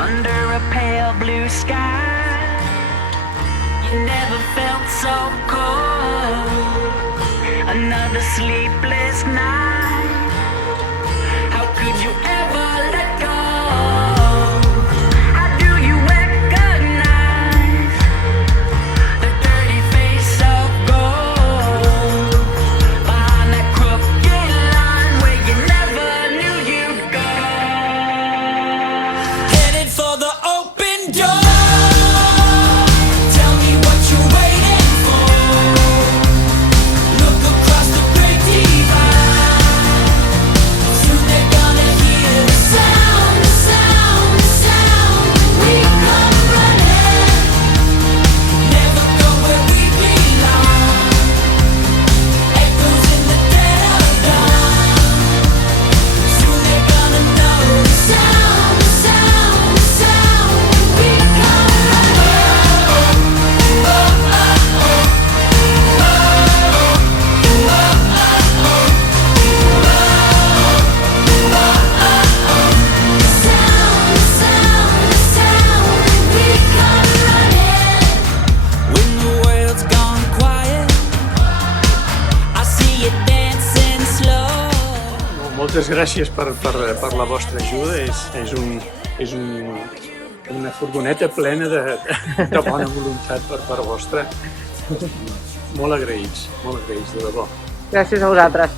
Under a pale blue sky, you never felt so cold. Another sleepless night, how could you ever let go? How do you recognize the dirty face of gold behind that crooked line where you never knew you'd go? Headed for the open door. Tell me what you're waiting for. Look across the great divide. Soon they're gonna hear the sound, the sound, the sound. We come running, never go where we belong. Echoes in the dead of dawn. Soon they're gonna know the sound, the sound, the sound. We come running. Oh, oh, oh. When the world's gone quiet, I see you dancing slow. Moltes gràcies per la vostra ajuda. És una furgoneta plena de bona voluntat per part vostra. Molt agraïts, de debò. Gràcies a vosaltres.